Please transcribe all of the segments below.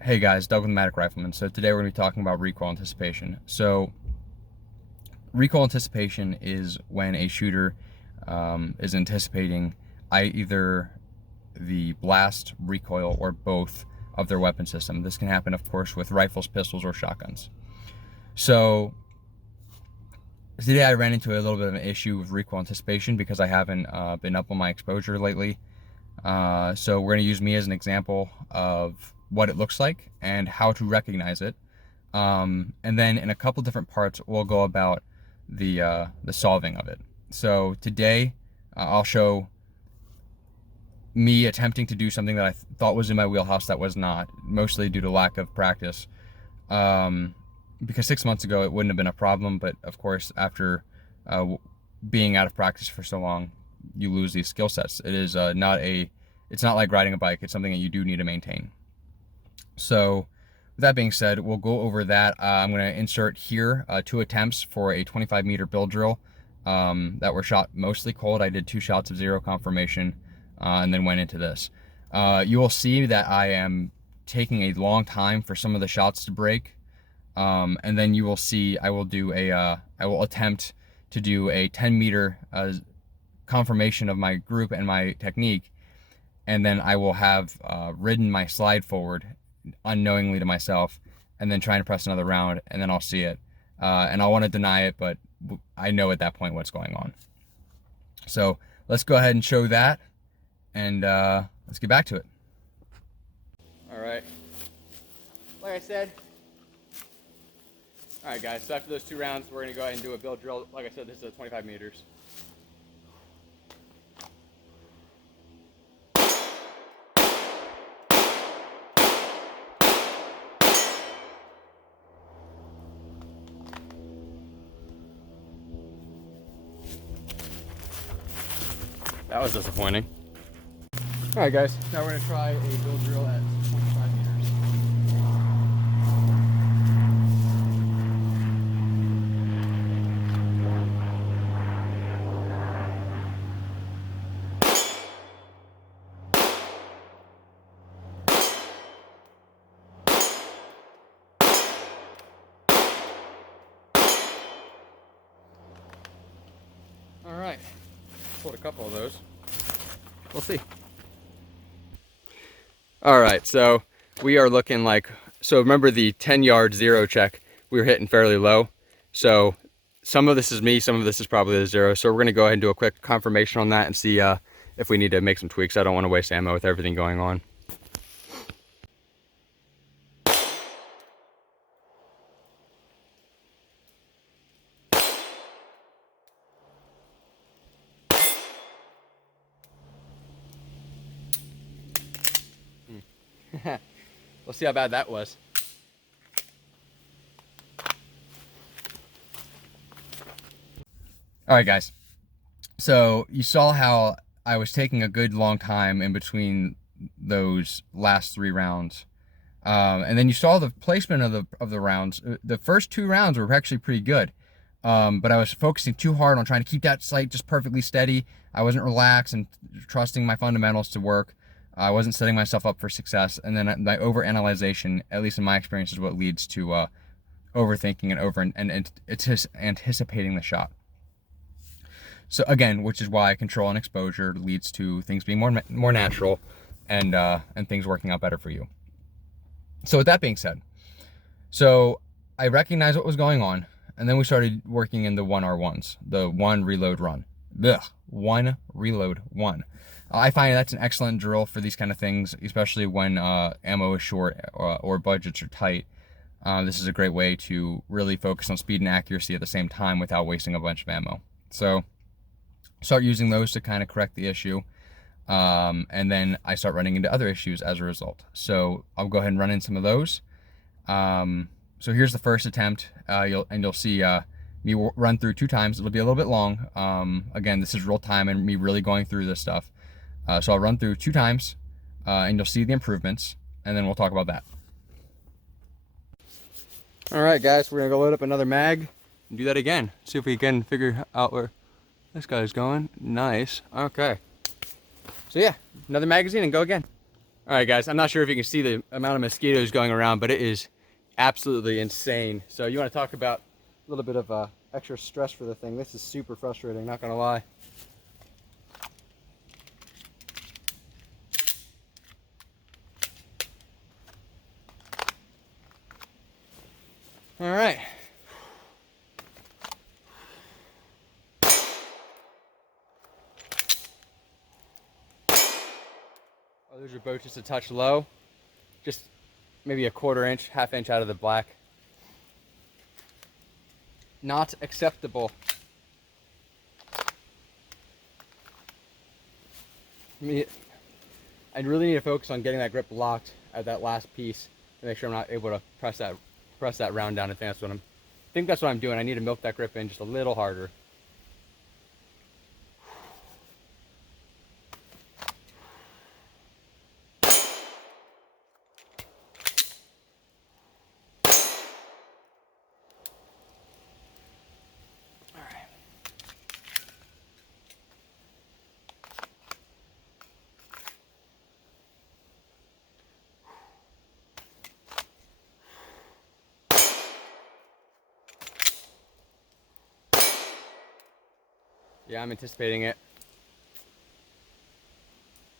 Hey guys, Doug with Matic Rifleman. So today we're going to be talking about recoil anticipation. So recoil anticipation is when a shooter is anticipating either the blast, recoil, or both of their weapon system. This can happen, of course, with rifles, pistols, or shotguns. So today I ran into a little bit of an issue with recoil anticipation because I haven't been up on my exposure lately. So we're going to use me as an example of what it looks like and how to recognize it. And then in a couple different parts, we'll go about the solving of it. So today, I'll show me attempting to do something that I thought was in my wheelhouse that was not, mostly due to lack of practice. Because 6 months ago, it wouldn't have been a problem, but of course, after being out of practice for so long, you lose these skill sets. It's not like riding a bike. It's something that you do need to maintain. So with that being said, we'll go over that. I'm going to insert here 2 attempts for a 25-meter build drill that were shot mostly cold. I did 2 shots of zero confirmation and then went into this. You will see that I am taking a long time for some of the shots to break. And then you will see I will attempt to do a 10-meter confirmation of my group and my technique. And then I will have ridden my slide forward unknowingly to myself, and then trying to press another round, and then I'll see it. And I'll want to deny it, but I know at that point what's going on. So let's go ahead and show that, and let's get back to it. All right. Like I said, all right, guys, so after those 2 rounds, we're going to go ahead and do a build drill. Like I said, this is a 25 meters. That was disappointing. All right, guys, now we're going to try a build drill at 25 meters. All right, pulled a couple of those. We'll see. All right, so we are looking like, so remember the 10-yard zero check, we were hitting fairly low. So some of this is me, some of this is probably the zero. So we're gonna go ahead and do a quick confirmation on that and see if we need to make some tweaks. I don't wanna waste ammo with everything going on. We'll see how bad that was. All right, guys. So you saw how I was taking a good long time in between those last 3 rounds. And then you saw the placement of the rounds. The first 2 rounds were actually pretty good. But I was focusing too hard on trying to keep that sight just perfectly steady. I wasn't relaxed and trusting my fundamentals to work. I wasn't setting myself up for success. And then my overanalyzation, at least in my experience, is what leads to overthinking and anticipating the shot. So again, which is why control and exposure leads to things being more natural and things working out better for you. So with that being said, so I recognized what was going on, and then we started working in the 1R1s, the 1 reload run. Ugh, 1 reload 1. I find that's an excellent drill for these kind of things, especially when ammo is short or budgets are tight. This is a great way to really focus on speed and accuracy at the same time without wasting a bunch of ammo. So start using those to kind of correct the issue. And then I start running into other issues as a result. So I'll go ahead and run in some of those. So here's the first attempt. You'll see me run through 2 times. It'll be a little bit long. Again, this is real time and me really going through this stuff. So I'll run through 2 times and you'll see the improvements, and then we'll talk about that. All right, guys, we're gonna go load up another mag and do that again. See if we can figure out where this guy's going. Nice. Okay. So yeah, another magazine and go again. All right, guys, I'm not sure if you can see the amount of mosquitoes going around, but it is absolutely insane. So you want to talk about a little bit of extra stress for the thing. This is super frustrating, not gonna lie. All right. Oh, there's your boat just a touch low. Just maybe a quarter inch, half inch out of the black. Not acceptable. I really need to focus on getting that grip locked at that last piece to make sure I'm not able to press that round down. I think that's what I'm doing. I need to milk that grip in just a little harder. Yeah, I'm anticipating it.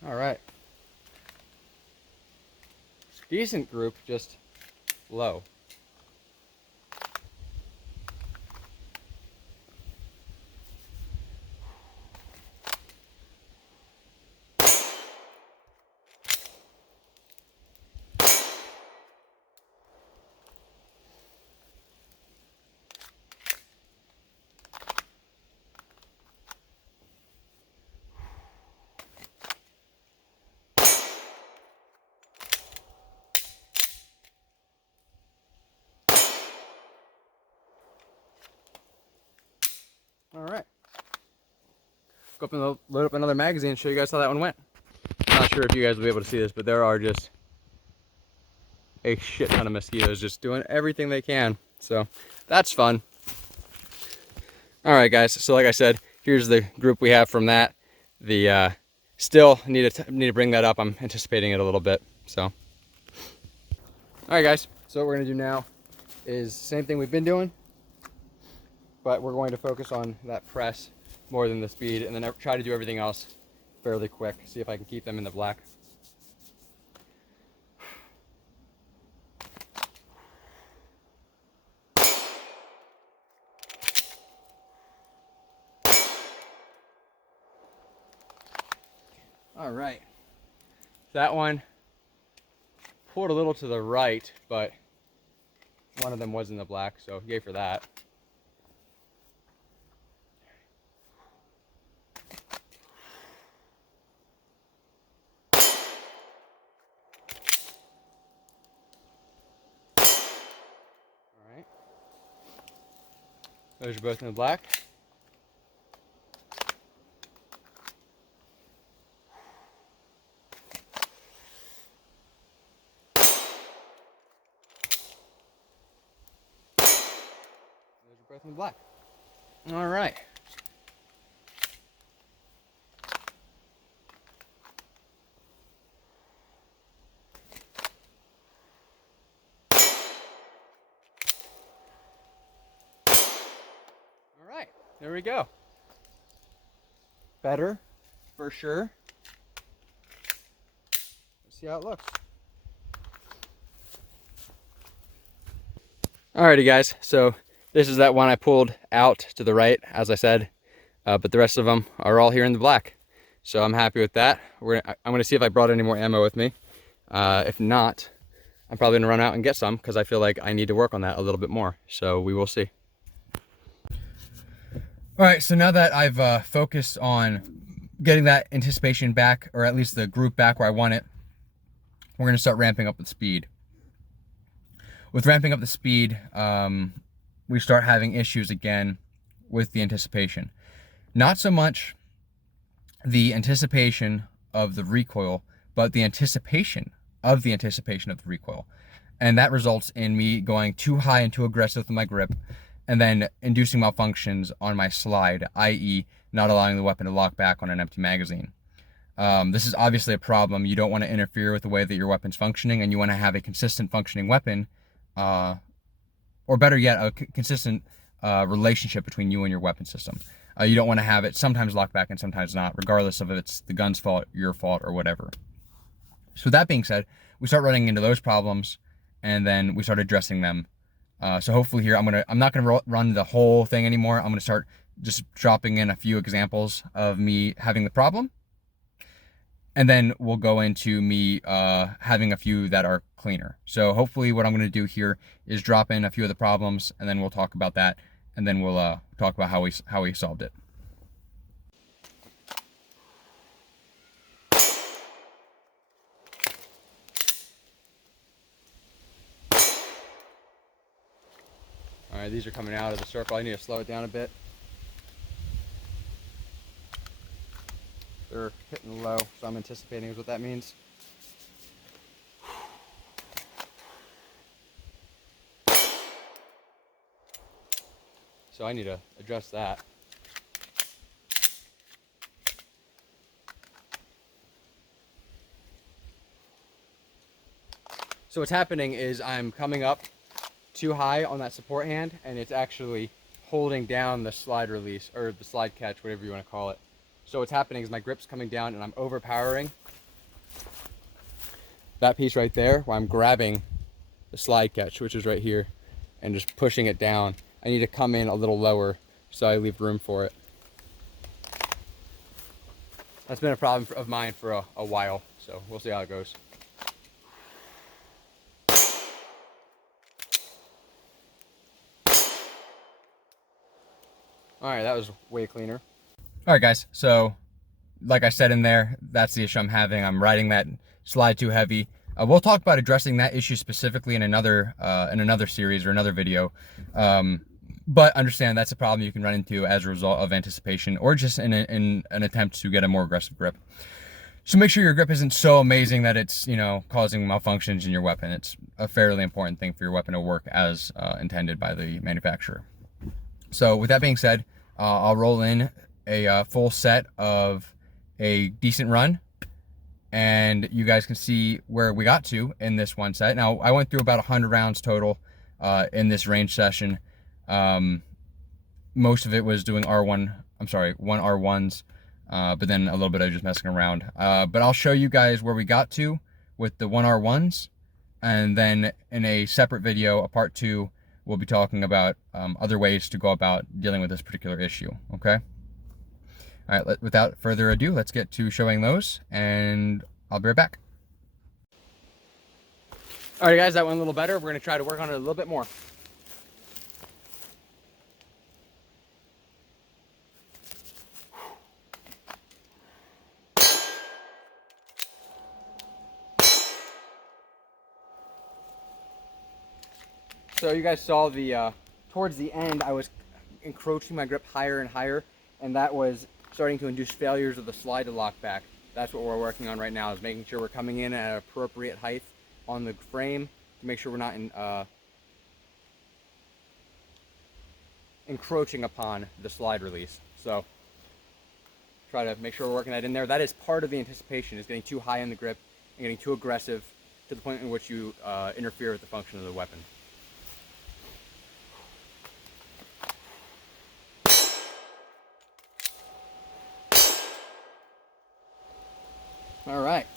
All right. Decent group, just low. All right. Go up and load up another magazine and show you guys how that one went. I'm not sure if you guys will be able to see this, but there are just a shit ton of mosquitoes just doing everything they can. So that's fun. All right, guys. So like I said, here's the group we have from that. The still need to bring that up. I'm anticipating it a little bit. So, all right, guys. So what we're gonna do now is the same thing we've been doing, but we're going to focus on that press more than the speed, and then try to do everything else fairly quick. See if I can keep them in the black. All right, that one pulled a little to the right, but one of them was in the black, so yay for that. All right, those are both in the black. Both in black. All right. All right, there we go. Better, for sure. Let's see how it looks. Alrighty, guys, so this is that one I pulled out to the right, as I said, but the rest of them are all here in the black. So I'm happy with that. I'm gonna see if I brought any more ammo with me. If not, I'm probably gonna run out and get some because I feel like I need to work on that a little bit more. So we will see. All right, so now that I've focused on getting that anticipation back, or at least the group back where I want it, we're gonna start ramping up the speed. With ramping up the speed, we start having issues again with the anticipation. Not so much the anticipation of the recoil, but the anticipation of the recoil. And that results in me going too high and too aggressive with my grip, and then inducing malfunctions on my slide, i.e. not allowing the weapon to lock back on an empty magazine. This is obviously a problem. You don't want to interfere with the way that your weapon's functioning, and you want to have a consistent functioning weapon, or better yet, a consistent relationship between you and your weapon system. You don't want to have it sometimes lock back and sometimes not, regardless of if it's the gun's fault, your fault, or whatever. So that being said, we start running into those problems, and then we start addressing them. So hopefully here, I'm not gonna run the whole thing anymore. I'm gonna start just dropping in a few examples of me having the problem, and then we'll go into me having a few that are cleaner. So hopefully what I'm gonna do here is drop in a few of the problems, and then we'll talk about that, and then we'll talk about how we solved it. All right, these are coming out of the circle. I need to slow it down a bit. They're hitting low, so I'm anticipating is what that means. So I need to address that. So what's happening is I'm coming up too high on that support hand, and it's actually holding down the slide release, or the slide catch, whatever you want to call it. So what's happening is my grip's coming down, and I'm overpowering that piece right there, where I'm grabbing the slide catch, which is right here, and just pushing it down. I need to come in a little lower so I leave room for it. That's been a problem of mine for a while, so we'll see how it goes. All right, that was way cleaner. All right, guys, so like I said in there, that's the issue I'm having. I'm riding that slide too heavy. We'll talk about addressing that issue specifically in another series or another video. But understand that's a problem you can run into as a result of anticipation, or just in an attempt to get a more aggressive grip. So make sure your grip isn't so amazing that it's, you know, causing malfunctions in your weapon. It's a fairly important thing for your weapon to work as intended by the manufacturer. So with that being said, I'll roll in a full set of a decent run, and you guys can see where we got to in this one set. Now, I went through about 100 rounds total in this range session. Most of it was doing one R1s, but then a little bit of just messing around. But I'll show you guys where we got to with the 1R1s, and then in a separate video, a part 2, we'll be talking about other ways to go about dealing with this particular issue, okay? All right, without further ado, let's get to showing those, and I'll be right back. All right, guys, that went a little better. We're gonna try to work on it a little bit more. So you guys saw towards the end, I was encroaching my grip higher and higher, and that was starting to induce failures of the slide to lock back. That's what we're working on right now, is making sure we're coming in at an appropriate height on the frame to make sure we're not encroaching upon the slide release. So try to make sure we're working that in there. That is part of the anticipation, is getting too high in the grip and getting too aggressive to the point in which you interfere with the function of the weapon. All right,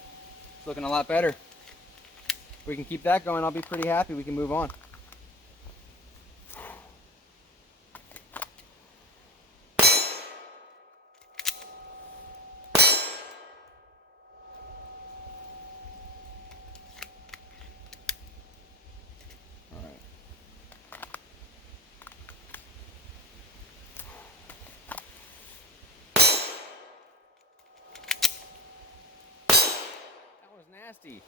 it's looking a lot better. If we can keep that going, I'll be pretty happy. We can move on. Nasty.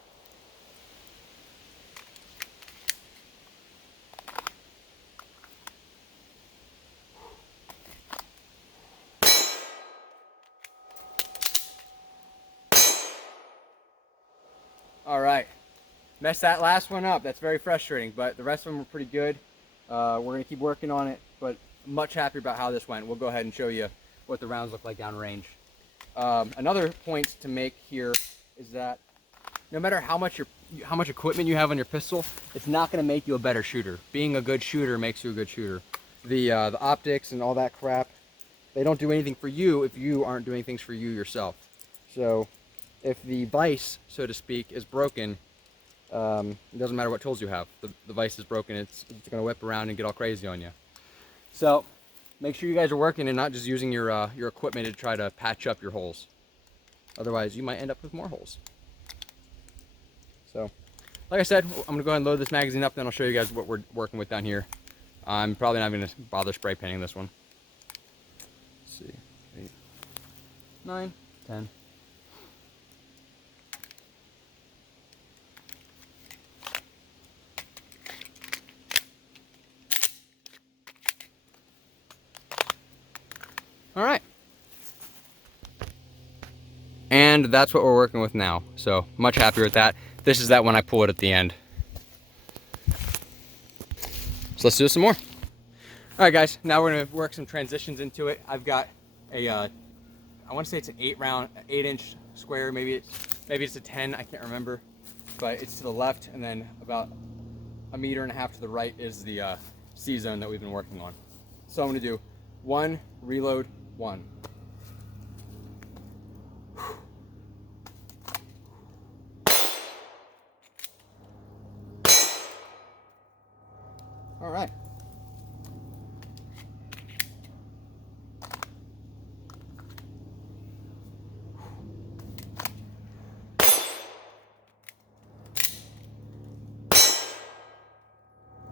All right, messed that last one up. That's very frustrating, but the rest of them were pretty good. We're gonna keep working on it, but much happier about how this went. We'll go ahead and show you what the rounds look like down range. Another point to make here is that no matter how much equipment you have on your pistol, it's not going to make you a better shooter. Being a good shooter makes you a good shooter. The optics and all that crap, they don't do anything for you if you aren't doing things for you yourself. So if the vise, so to speak, is broken, it doesn't matter what tools you have. The vise is broken, it's going to whip around and get all crazy on you. So make sure you guys are working and not just using your equipment to try to patch up your holes. Otherwise, you might end up with more holes. So, like I said, I'm going to go ahead and load this magazine up, then I'll show you guys what we're working with down here. I'm probably not going to bother spray painting this one. Let's see. 8, 9, 10. All right. And that's what we're working with now. So much happier with that. This is that when I pull it at the end. So let's do some more. All right, guys, now we're gonna work some transitions into it. I've got a, I wanna say it's an 8-inch square, maybe it's a 10, I can't remember. But it's to the left, and then about 1.5 meters to the right is the C-zone that we've been working on. So I'm gonna do 1, reload, 1. All right.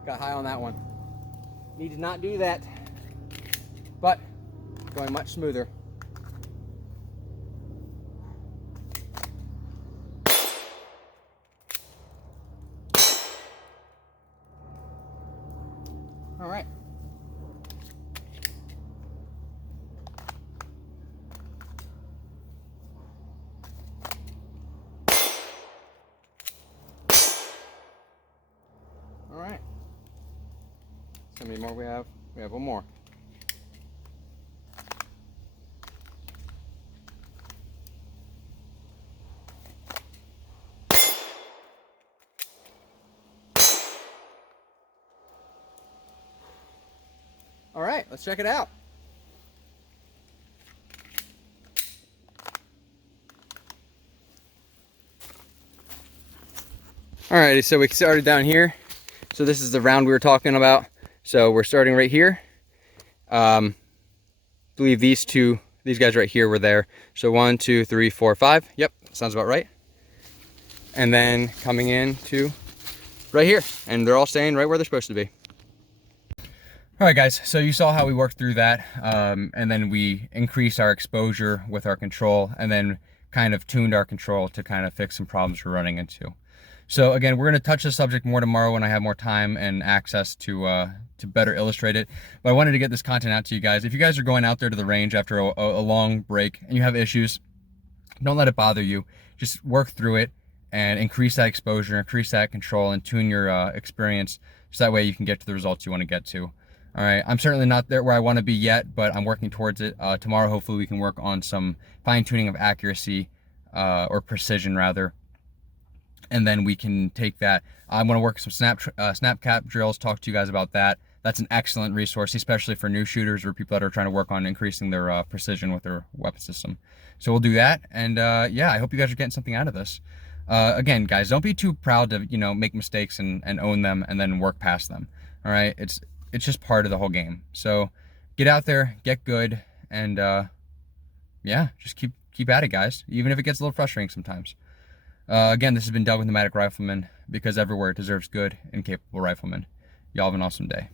Got high on that one. Need to not do that, but going much smoother. All right. All right. How many more we have? We have one more. All right, let's check it out. Alrighty, so we started down here. So this is the round we were talking about. So we're starting right here. Believe these guys right here were there. So 1, 2, 3, 4, 5. Yep, sounds about right. And then coming in to right here, and they're all staying right where they're supposed to be. All right, guys, so you saw how we worked through that, and then we increased our exposure with our control, and then kind of tuned our control to kind of fix some problems we're running into. So again, we're going to touch this subject more tomorrow when I have more time and access to better illustrate it. But I wanted to get this content out to you guys. If you guys are going out there to the range after a long break and you have issues, don't let it bother you. Just work through it and increase that exposure, increase that control, and tune your experience, so that way you can get to the results you want to get to. All right, I'm certainly not there where I want to be yet, but I'm working towards it. Tomorrow, hopefully, we can work on some fine-tuning of accuracy, or precision, rather. And then we can take that. I'm going to work some snap cap drills, talk to you guys about that. That's an excellent resource, especially for new shooters or people that are trying to work on increasing their precision with their weapon system. So we'll do that, and yeah, I hope you guys are getting something out of this. Again, guys, don't be too proud to make mistakes and own them and then work past them. All right, it's just part of the whole game. So get out there, get good, and yeah, just keep at it, guys, even if it gets a little frustrating sometimes. Again, this has been Doug with Nomadic Rifleman, because everywhere it deserves good and capable riflemen. Y'all have an awesome day.